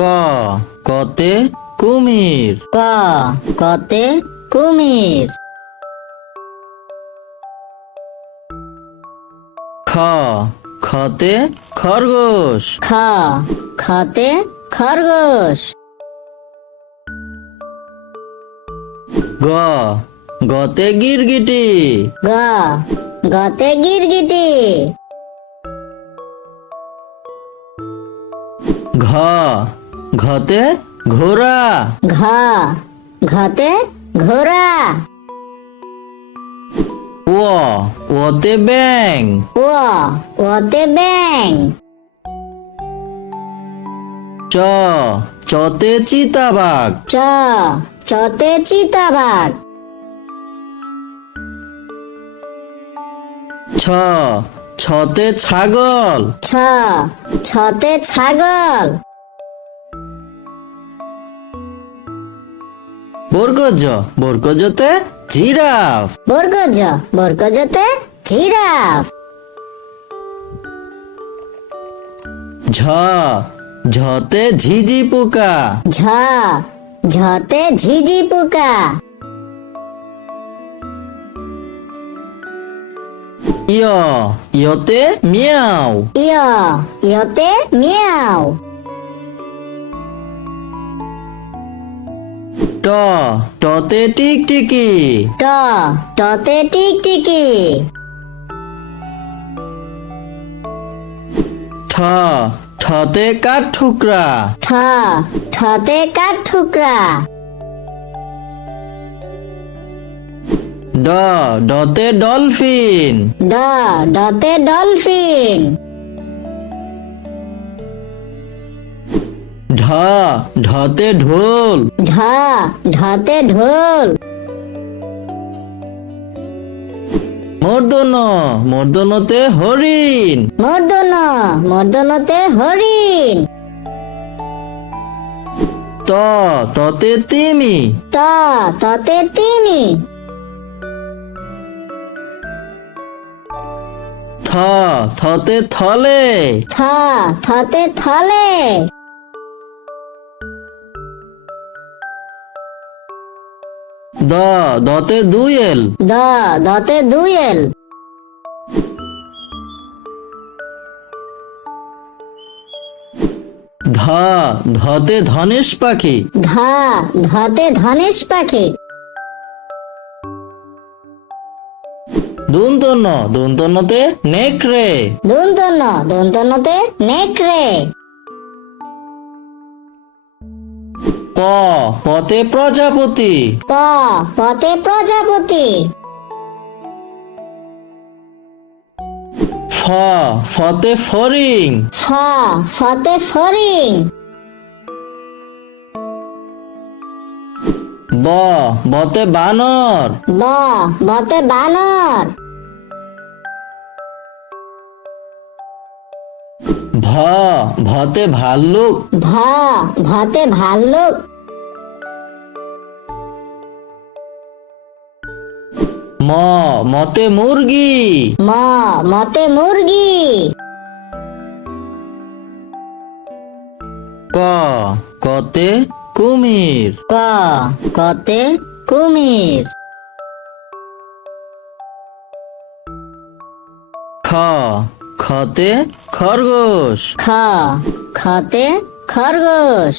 ক কতে কুমির। ক কতে কুমির। খ খতে খরগোশ। খ খতে খরগোশ। গ গতে গিরগিটি। গ গতে গিরগিটি। ঘ ঘতে ঘোড়া ঘ ঘতে ঘোড়া ও ওতে ব্যাং ও ওতে ব্যাং চ চতে চিতাবাঘ। চ চতে চিতাবাঘ। ছ ছতে ছাগল। ছ ছতে ছাগল। বর্গজ বর্গজতে জিরাফ। বর্গজ বর্গজতে জিরাফ। ঝ ঝতে ঝিঝি পোকা। ঝ ঝতে ঝিঝি পোকা। ইয় ইয়তে মিয়াও। ইয় ইয়তে মিয়াও। ট টতে টিকটিকি। ট টতে টিকটিকি। ঠ ঠতে কাঠ ঠুকরা। ঠ ঠতে কাঠ ঠুকরা। ড ডতে ডলফিন। ড ডতে ডলফিন। ঢ ঢতে ঢোল। ঢ ঢতে ঢোল। মর্দন মর্দনতে হরিণ। মর্দন মর্দনতে হরিণ। ত ততে তিমি। ত ততে তিমি। থ থতে থলে। থ থতে থলে। দ দতে দুয়েল দ দতে দুয়েল ধ ধতে ধনেশ পাখি। ধ ধতে ধনেশ পাখি। দুন্তন্ন দুন্তন্নতে নেকড়ে। দন্তন্য দন্তন্যতে নেকড়ে। প পতে প্রজাপতি। প পতে প্রজাপতি। ফ ফতে ফরিং। ফ ফতে ফরিং। ব বতে বানর। ব বতে বানর। ভ ভতে ভাল্লুক। ভ ভতে ভাল্লুক। ম মতে মুরগি। ম মতে মুরগি। ক কতে কুমির। ক কতে কুমির। খ খতে খরগোশ। খ খতে খরগোশ।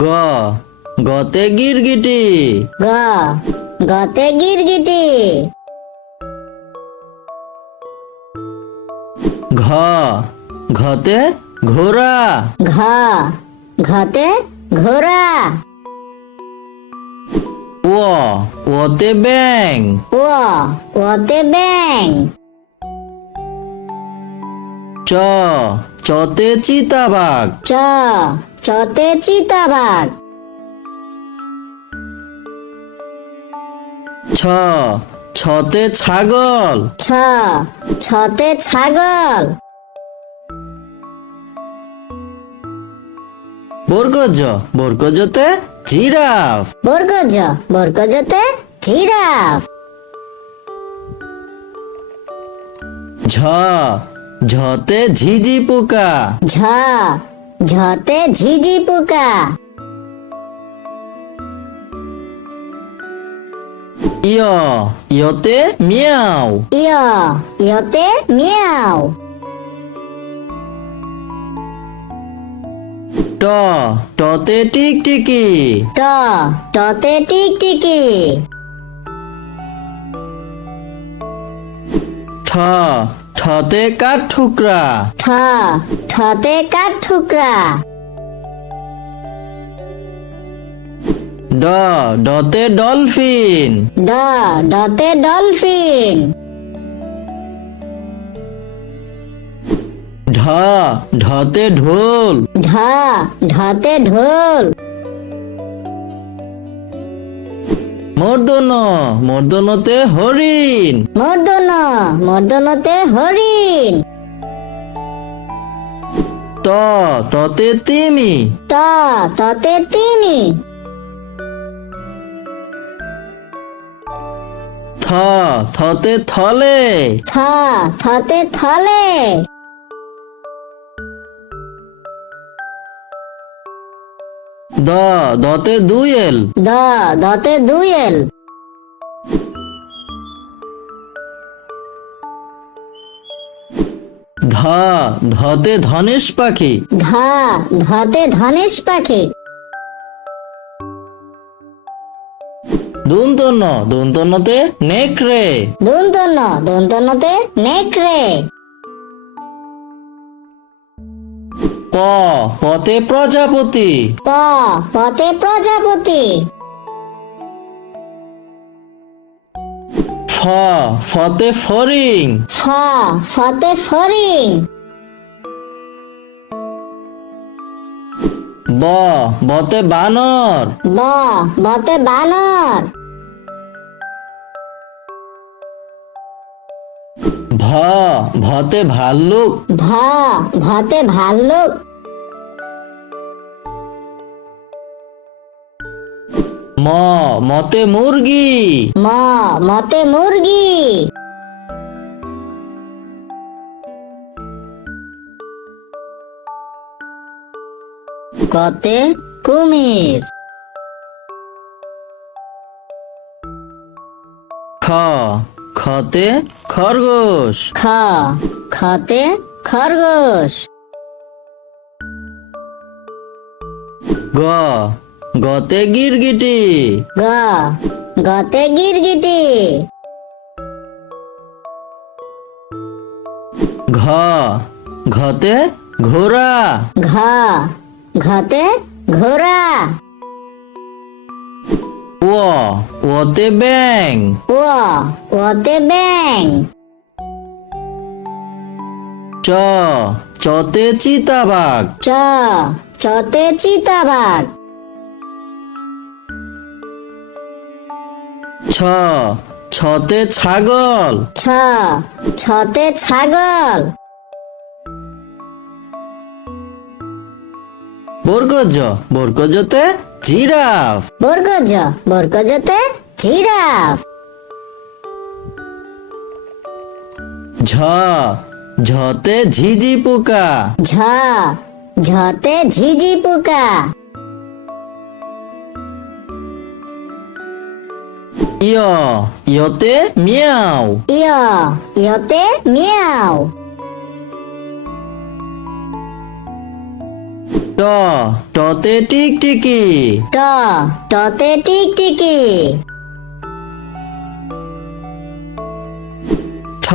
গ গতে গিরগিটি। গ গতে গিরগিটি। ঘ ঘতে ঘোড়া। ঘ ঘতে ঘোড়া। ও ওতে ব্যাং ও ওতে ব্যাং চ চতে চিতাবাঘ চ চতে চিতাবাঘ ছ ছতে ছাগল ছ ছতে ছাগল বর্গজ বর্গজতে জিরাফ। বর্গজ বর্গজতে জিরাফ। ঝ ঝতে ঝিঝি পোকা। ঝ ঝতে ঝিঝি পোকা। ইয় ইয়তে মিয়াও। ইয় ইয়তে মিয়াও। ট টতে টিকটিকি। ট টতে টিকটিকি। ঠ ঠতে কাঠ ঠুকরা। ঠ ঠতে কাঠ ঠুকরা। ড ডতে ডলফিন। ড ডতে ডলফিন। ঢ ঢতে ঢোল। ঢ ঢতে ঢোল। মর্দন মর্দনতে হরিণ। মর্দন মর্দনতে হরিণ। ত ততে তিমি। ত ততে তিমি। থ থতে থলে। থ থতে থলে। দ দতে দুয়েল দ দতে দুয়েল ধ ধতে ধনেশ পাখি। ধ ধতে ধনেশ পাখি। দুন্তন্ন দুন্তন্নতে নেকড়ে। দন্তন্য দন্তন্যতে নেকড়ে। প পতে প্রজাপতি। প পতে প্রজাপতি। ফ ফতে ফরিং। ফ ফতে ফরিং। ব বতে বানর। ব বতে বানর। ভ ভতে ভাল্লুক। ভ ভতে ভাল্লুক। ম মতে মুরগি। ম মতে মুরগি। কতে কুমির। খ খতে খরগোশ। খ খতে খরগোশ। গ গতে গিরগিটি। গ গতে গিরগিটি। ঘ ঘতে ঘোড়া। ঘ ঘতে ঘোড়া। ও ওতে ব্যাং ও ওতে ব্যাং চ চতে চিতাবাঘ। চ চতে চিতাবাঘ। ছ। ছতে ছাগল। ছ। ছতে ছাগল। বর্গজ। বর্গজতে জিরাফ। বর্গজ। বর্গজতে জিরাফ। ঝ। ঝতে ঝিঝি পোকা। ঝ। ঝতে ঝিঝি পোকা। ইয় ইয়তে মিয়াও ইয় ইয়তে মিয়াও ট টতে টিকটিকি ট টতে টিকটিকি ঠ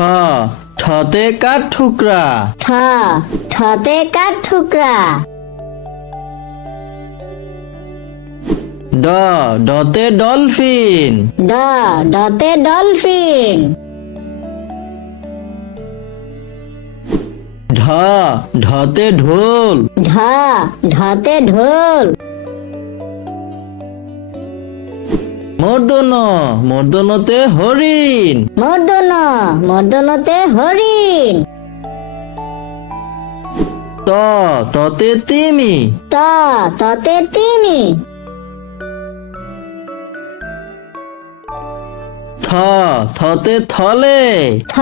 ঠতে কাঠ ঠুকরা ঠ ঠতে কাঠ ঠুকরা ড ডতে ডলফিন। ড ডতে ডলফিন। ঢ ঢতে ঢোল। ঢ ঢতে ঢোল। মর্দন মর্দনতে হরিণ। মর্দন মর্দনতে হরিণ। ত ততে তিমি। ত ততে তিমি। থ থতে থলে। থ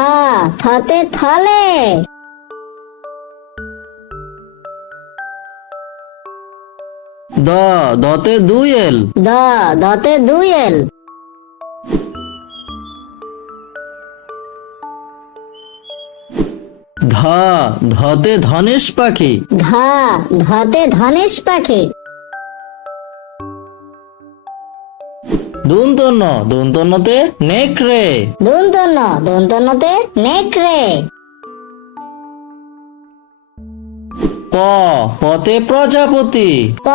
থতে থলে। দ দতে দুয়েল দ দতে দুয়েল ধ ধতে ধনেশ পাখি। ধ ধতে ধনেশ পাখি। দুন্তন্য দুন্তন্যতে নেকড়ে। দন্তন্য দন্তন্যতে নেকড়ে। প পতে প্রজাপতি। প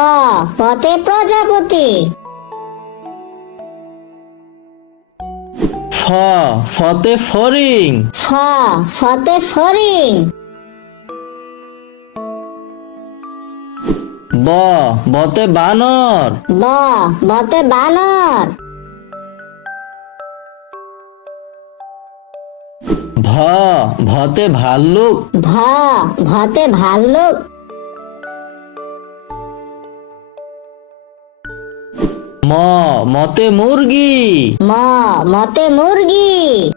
পতে প্রজাপতি। ফ ফতে ফরিং। ফ ফতে ফরিং। ব বতে বানর। ব বতে বানর। ভ ভতে ভাল্লুক। ভ ভতে ভাল্লুক। ম মতে মুরগি। ম মতে মুরগি।